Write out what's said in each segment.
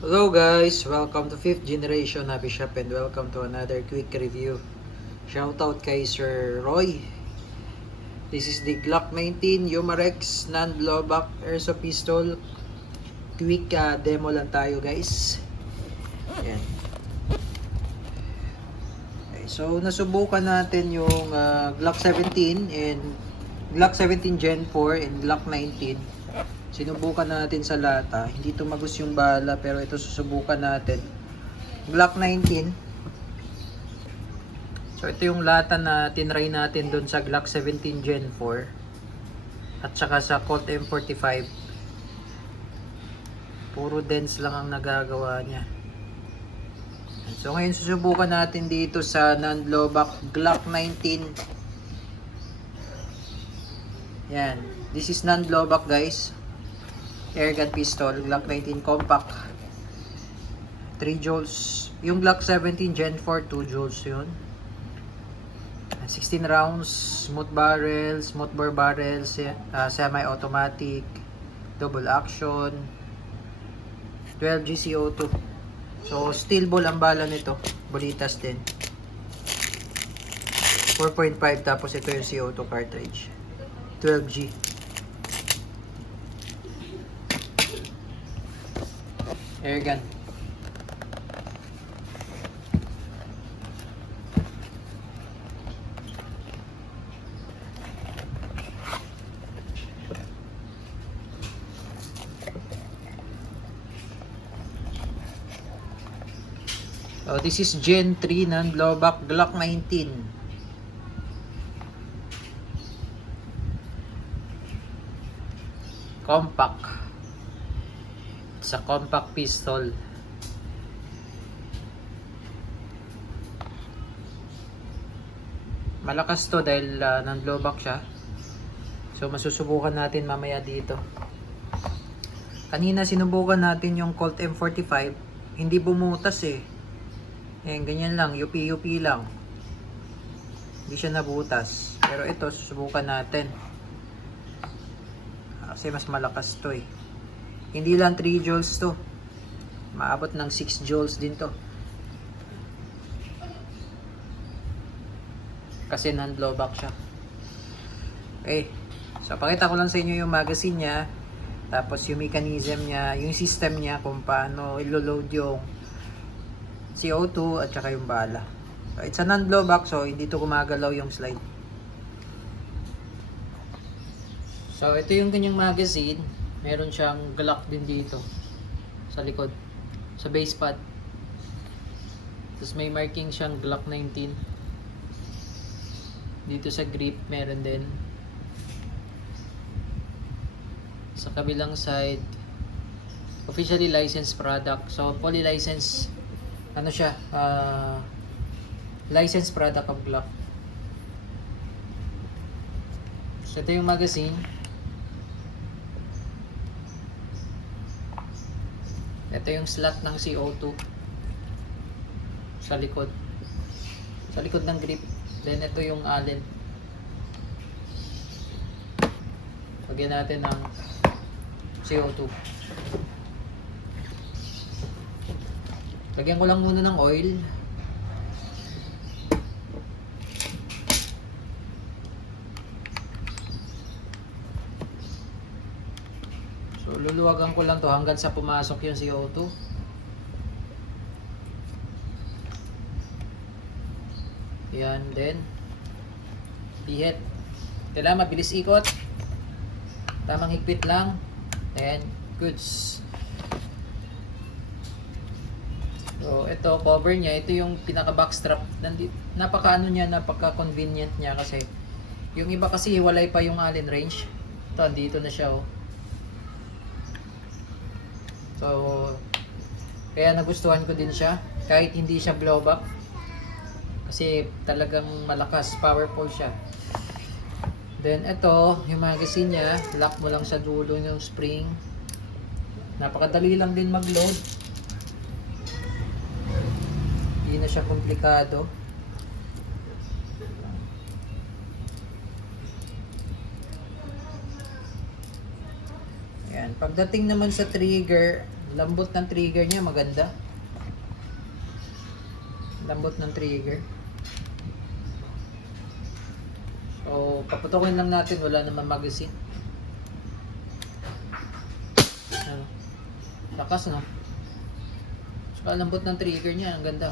Hello guys, welcome to 5th generation na Bishop and welcome to another quick review. Shoutout kay Sir Roy. This is the Glock 19 Umarex non-blowback airsoft pistol. Quick demo lang tayo guys. Ayan. Okay, so nasubukan natin yung Glock 17 and Glock 17 Gen 4 and Glock 19. Sinubukan natin sa lata. Hindi tumagos yung bala pero ito susubukan natin. Glock 19. So ito yung lata na tinry natin doon sa Glock 17 Gen 4 at saka sa Colt M45. Puro dents lang ang nagagawa niya. So ngayon susubukan natin dito sa non-blowback Glock 19. Yan. This is non-blowback guys. Airgun pistol, Glock 19 compact. 3 joules. Yung Glock 17 Gen 4, 2 joules yun. 16 rounds, smooth bore barrels, semi-automatic, double action, 12 GCO2. So, steel ball ang bala nito. Bolitas din. 4.5 tapos ito yung CO2 cartridge. 12G. Airgun. So this is Gen 3 non-blowback Glock 19. Compact. It's a compact pistol. Malakas to dahil non-blowback siya. So masusubukan natin mamaya dito. Kanina sinubukan natin yung Colt M45. Hindi bumutas eh. Ayan, ganyan lang. Yupi-yupi lang. Hindi siya nabutas. Pero ito, susubukan natin. Kasi mas malakas to eh. Hindi lang 3 joules to. Maabot ng 6 joules din to. Kasi non-blowback siya. Okay. So, pakita ko lang sa inyo yung magazine niya. Tapos yung mechanism niya, yung system niya kung paano ilo-load yung CO2 at saka yung bala. So, it's a non-blowback so hindi to gumagalaw yung slide. So, ito yung kanyang magazine. Meron siyang Glock din dito sa likod, sa base pad. Tapos may marking siyang Glock 19. Dito sa grip meron din. Sa kabilang side, officially licensed product. So, fully licensed, ano siya, licensed product of Glock. So, ito yung magazine. Ito yung slot ng CO2 sa likod. Sa likod ng grip. Then, ito yung allen. Lagyan natin ng CO2. Lagyan ko lang muna ng oil. So, luluwagan ko lang to hanggang sa pumasok yung CO2. Yan, then pihit. Kailangan mabilis ikot. Tamang higpit lang. And goods. So, ito, cover niya. Ito yung pinaka backstrap. Napaka-ano niya, napaka-convenient niya kasi yung iba kasi hiwalay pa yung allen range. Ito, dito na siya oh. So, kaya nagustuhan ko din siya. Kahit hindi siya blowback. Kasi talagang malakas, powerful siya. Then, ito, yung magazine niya. Lock mo lang sa dulo yung spring. Napakadali lang din mag-load. Hindi na siya komplikado. Ayan. Pagdating naman sa trigger, Lambot ng trigger niya, maganda. Lambot ng trigger. So, paputukin lang natin, wala naman magazine. Ano? Lakas, no? Saka lambot ng trigger niya, ang ganda.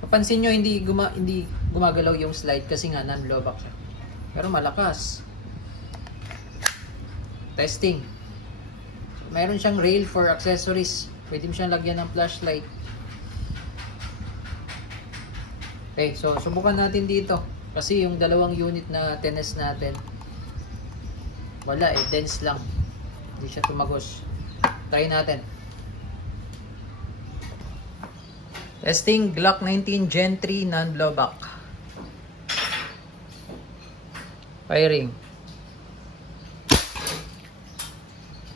Papansin nyo, hindi gumagalaw yung slide kasi nga non-blowback siya. Pero malakas. Testing. Mayroon siyang rail for accessories. Pwede mo siyang lagyan ng flashlight. Okay, so subukan natin dito. Kasi yung dalawang unit na tennis natin, wala eh, dense lang. Hindi siya tumagos. Try natin. Testing Glock 19 Gen 3 non-blowback. Firing.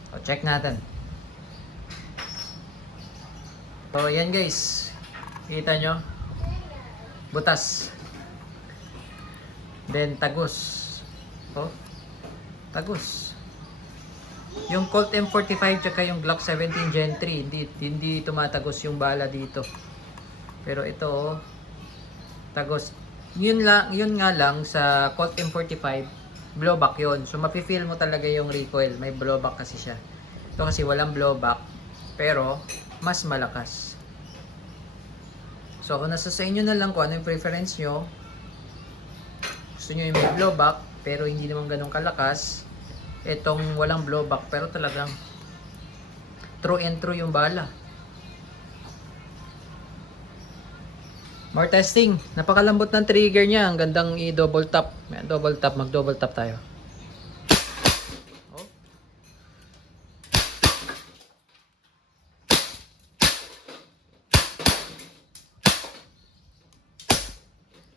So, check natin. So, yan guys. Kita nyo? Butas. Then, tagos. Oh, tagos. Yung Colt M45 tsaka yung Glock 17 Gen 3, hindi tumatagos yung bala dito. Pero ito, oh, tagos. Yun nga lang sa Colt M45, blowback yun. So mapi-feel mo talaga yung recoil, may blowback kasi siya. Ito kasi walang blowback, pero mas malakas. So kung nasa sa inyo na lang kung ano yung preference nyo. Gusto nyo yung may blowback, pero hindi naman ganun kalakas. Itong walang blowback, pero talagang true and true yung bala. More testing. Napakalambot ng trigger niya. Ang gandang i-double tap. May double tap. Mag-double tap tayo. Oh.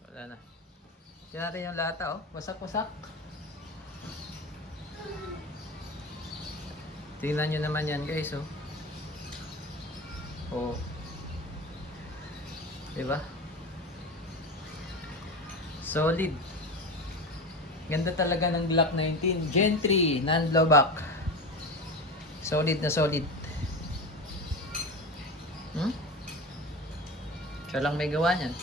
Wala na. Tignan natin yung lata, oh. Wasak-wasak. Tingnan nyo naman yan, guys, oh. Oh. Diba? Solid. Ganda talaga ng Glock 19 Gen 3 non-blowback. Solid na solid. Siya lang may gawa niyan.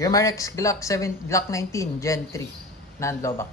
Yomarex Glock 19 Gen 3 non-blowback.